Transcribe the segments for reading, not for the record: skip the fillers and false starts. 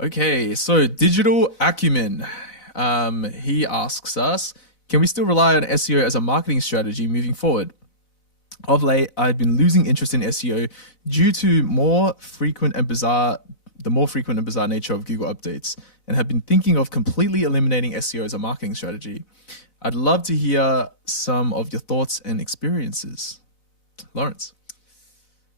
Okay, so digital acumen. He asks us, can we still rely on SEO as a marketing strategy moving forward? Of late, I've been losing interest in SEO due to the more frequent and bizarre nature of Google updates, and have been thinking of completely eliminating SEO as a marketing strategy. I'd love to hear some of your thoughts and experiences. Lawrence.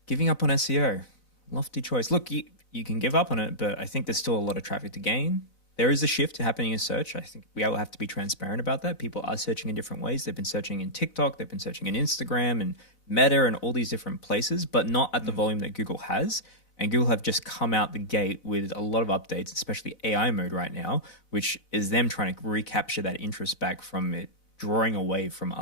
Giving up on SEO, lofty choice. Look, you can give up on it, but I think there's still a lot of traffic to gain. There is a shift happening in search. I think we all have to be transparent about that. People are searching in different ways. They've been searching in TikTok, they've been searching in Instagram and Meta and all these different places, but not at the volume that Google has. And Google have just come out the gate with a lot of updates, especially AI mode right now, which is them trying to recapture that interest back from it drawing away from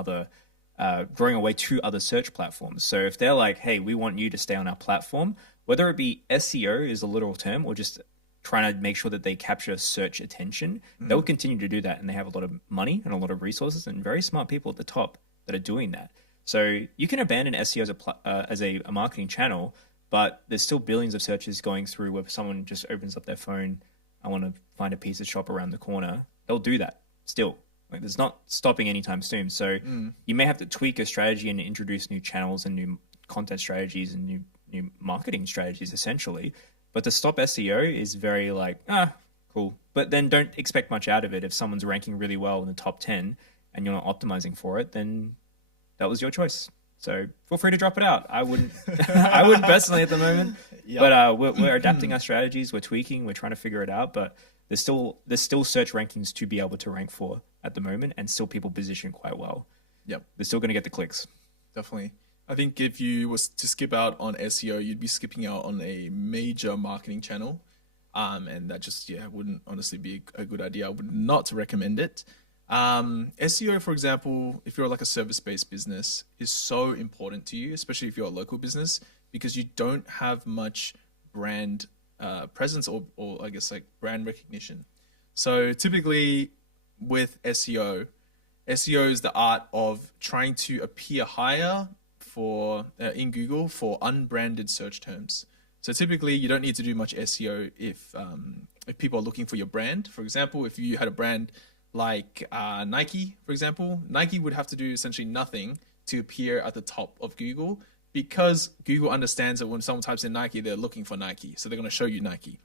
drawing away to other search platforms. So if they're like, hey, we want you to stay on our platform, whether it be SEO is a literal term or just trying to make sure that they capture search attention, they'll continue to do that. And they have a lot of money and a lot of resources and very smart people at the top that are doing that. So you can abandon SEO as a marketing channel, but there's still billions of searches going through where someone just opens up their phone. I want to find a pizza shop around the corner. They'll do that still. Like, there's not stopping anytime soon. So you may have to tweak a strategy and introduce new channels and new content strategies and new marketing strategies essentially. But to stop SEO is very like, cool. But then don't expect much out of it. If someone's ranking really well in the top 10 and you're not optimizing for it, then that was your choice. So feel free to drop it out. I wouldn't, I wouldn't personally at the moment. Yep. But we're adapting our strategies. We're tweaking. We're trying to figure it out. But there's still search rankings to be able to rank for at the moment, and still people position quite well. Yep, They're still going to get the clicks. definitely. I think if you was to skip out on SEO, you'd be skipping out on a major marketing channel. And that just, yeah, wouldn't honestly be a good idea. I would not recommend it. SEO, for example, if you're like a service-based business, is so important to you, especially if you're a local business, because you don't have much brand presence or I guess like brand recognition. So typically with SEO is the art of trying to appear higher for in Google for unbranded search terms. So typically, you don't need to do much SEO if people are looking for your brand. For example, if you had a brand like Nike, for example, Nike would have to do essentially nothing to appear at the top of Google because Google understands that when someone types in Nike, they're looking for Nike. So they're going to show you Nike.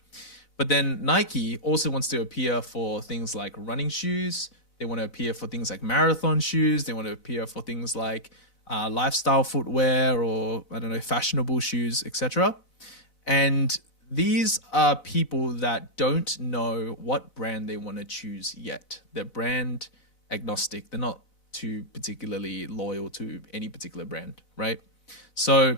But then Nike also wants to appear for things like running shoes. They want to appear for things like marathon shoes. They want to appear for things like lifestyle footwear or, I don't know, fashionable shoes, etc. And these are people that don't know what brand they want to choose yet. They're brand agnostic. They're not too particularly loyal to any particular brand, right? So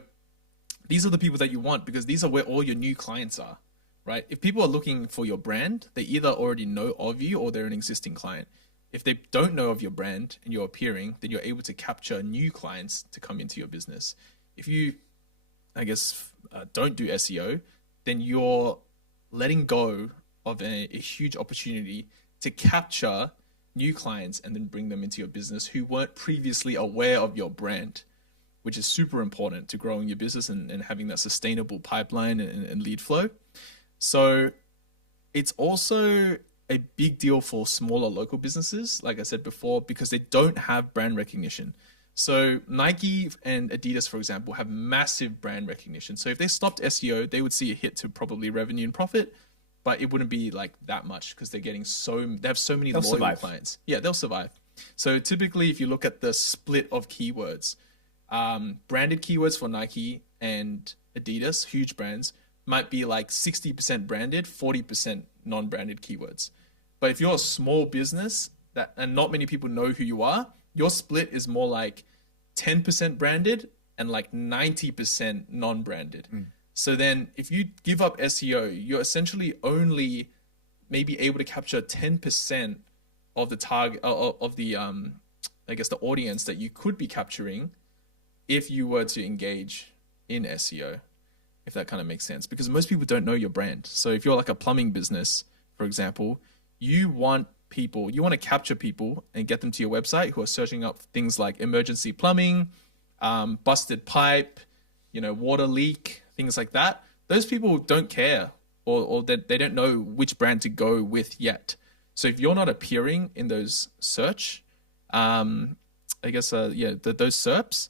these are the people that you want because these are where all your new clients are, right? If people are looking for your brand, they either already know of you or they're an existing client. If they don't know of your brand and you're appearing, then you're able to capture new clients to come into your business. If you, I guess, don't do SEO, then you're letting go of a huge opportunity to capture new clients and then bring them into your business who weren't previously aware of your brand, which is super important to growing your business and having that sustainable pipeline and lead flow. So it's also a big deal for smaller local businesses, like I said before, because they don't have brand recognition. So Nike and Adidas, for example, have massive brand recognition. So if they stopped SEO, they would see a hit to probably revenue and profit, but it wouldn't be like that much because they have so many loyal clients. Yeah, they'll survive. So typically, if you look at the split of keywords, branded keywords for Nike and Adidas, huge brands, might be like 60% branded, 40% non-branded keywords. But if you're a small business and not many people know who you are, your split is more like 10% branded and like 90% non-branded. So then if you give up SEO, you're essentially only maybe able to capture 10% of the target of the I guess the audience that you could be capturing if you were to engage in SEO, if that kind of makes sense, because most people don't know your brand. So if you're like a plumbing business, for example, you want to capture people and get them to your website who are searching up things like emergency plumbing, busted pipe, water leak, things like that. Those people don't care or that they don't know which brand to go with yet. So if you're not appearing in those search, I guess, those SERPs,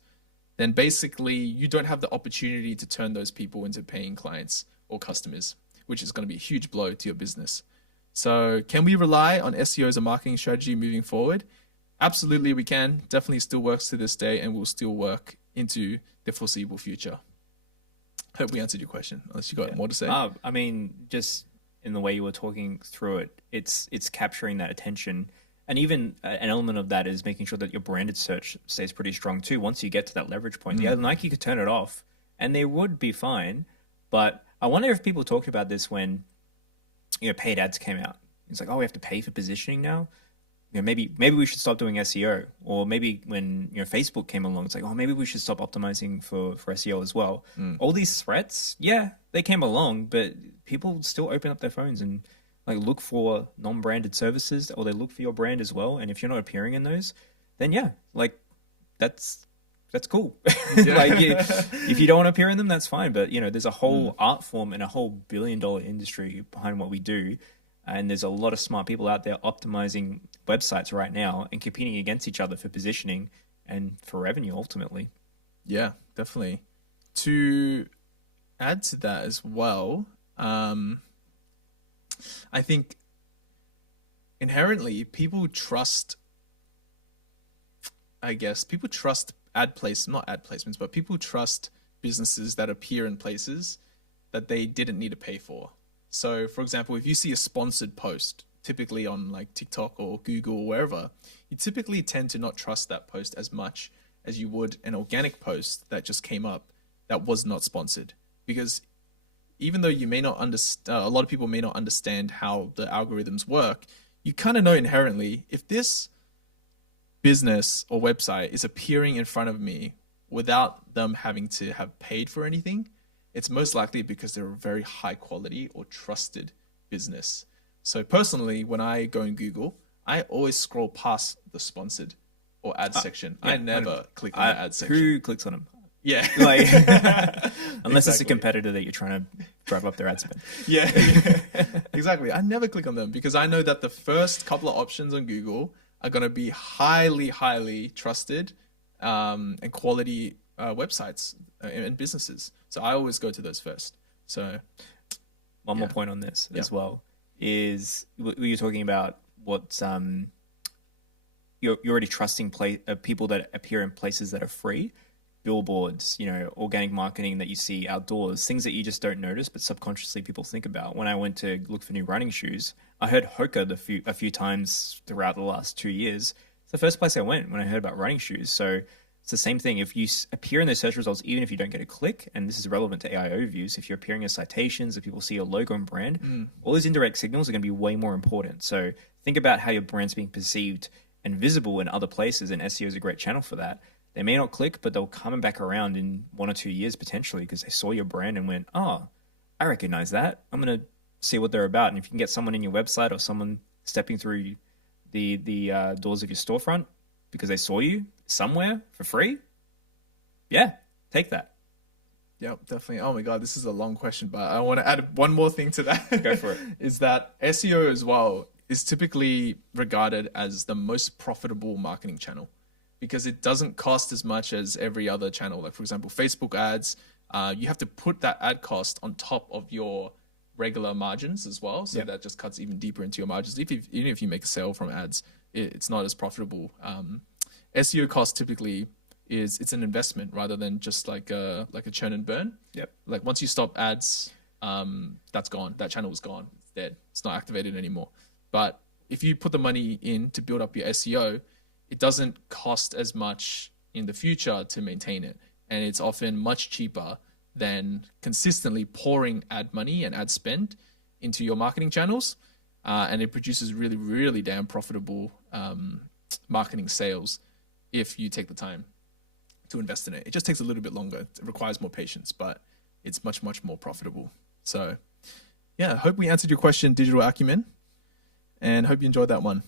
then basically you don't have the opportunity to turn those people into paying clients or customers, which is going to be a huge blow to your business. So can we rely on SEO as a marketing strategy moving forward? Absolutely, we can. Definitely still works to this day and will still work into the foreseeable future. Hope we answered your question, unless you got more to say. I mean, just in the way you were talking through it, it's capturing that attention. And even an element of that is making sure that your branded search stays pretty strong too. Once you get to that leverage point, the other Nike could turn it off and they would be fine. But I wonder if people talked about this when, paid ads came out. It's like, oh, we have to pay for positioning now. Maybe we should stop doing SEO. Or maybe when Facebook came along, it's like, oh, maybe we should stop optimizing for SEO as well. All these threats, yeah, they came along, but people still open up their phones and like look for non-branded services, or they look for your brand as well. And if you're not appearing in those, then yeah, like that's cool. Yeah. Like if you don't want to appear in them, that's fine. But there's a whole art form and a whole billion-dollar industry behind what we do. And there's a lot of smart people out there optimizing websites right now and competing against each other for positioning and for revenue ultimately. Yeah, definitely. To add to that as well, I think inherently people trust ad place, not ad placements, but people trust businesses that appear in places that they didn't need to pay for. So for example, if you see a sponsored post, typically on like TikTok or Google or wherever, you typically tend to not trust that post as much as you would an organic post that just came up that was not sponsored. Because even though you may not understand, a lot of people may not understand how the algorithms work, you kind of know inherently if this business or website is appearing in front of me without them having to have paid for anything, it's most likely because they're a very high quality or trusted business. So personally, when I go in Google, I always scroll past the sponsored or ad section. Yeah, I never click on the ad section. Who clicks on them? Yeah. Like, unless it's a competitor that you're trying to drive up their ad spend. Yeah. Exactly. I never click on them because I know that the first couple of options on Google are going to be highly, highly trusted and quality websites and businesses. So I always go to those first. So one more point on this as well is you're talking about what's you're already trusting people that appear in places that are free, billboards, organic marketing that you see outdoors, things that you just don't notice, but subconsciously people think about. When I went to look for new running shoes, I heard Hoka a few times throughout the last 2 years. It's the first place I went when I heard about running shoes. So it's the same thing. If you appear in those search results, even if you don't get a click, and this is relevant to AI overviews, if you're appearing in citations, if people see your logo and brand, all those indirect signals are going to be way more important. So think about how your brand's being perceived and visible in other places, and SEO is a great channel for that. They may not click, but they'll come back around in 1 or 2 years potentially because they saw your brand and went, oh, I recognize that. I'm going to see what they're about. And if you can get someone in your website or someone stepping through the doors of your storefront because they saw you somewhere for free, yeah, take that. Yeah, definitely. Oh my God, this is a long question, but I want to add one more thing to that. Go for it. Is that SEO as well is typically regarded as the most profitable marketing channel because it doesn't cost as much as every other channel. Like for example, Facebook ads, you have to put that ad cost on top of your regular margins as well. So that just cuts even deeper into your margins. Even if you make a sale from ads, it's not as profitable. SEO cost typically it's an investment rather than just like a churn and burn. Yep. Like once you stop ads, that's gone. That channel is gone. It's dead. It's not activated anymore. But if you put the money in to build up your SEO, it doesn't cost as much in the future to maintain it. And it's often much cheaper than consistently pouring ad money and ad spend into your marketing channels. And it produces really, really damn profitable marketing sales if you take the time to invest in it. It just takes a little bit longer. It requires more patience, but it's much, much more profitable. So yeah, I hope we answered your question, Digital Acumen, and hope you enjoyed that one.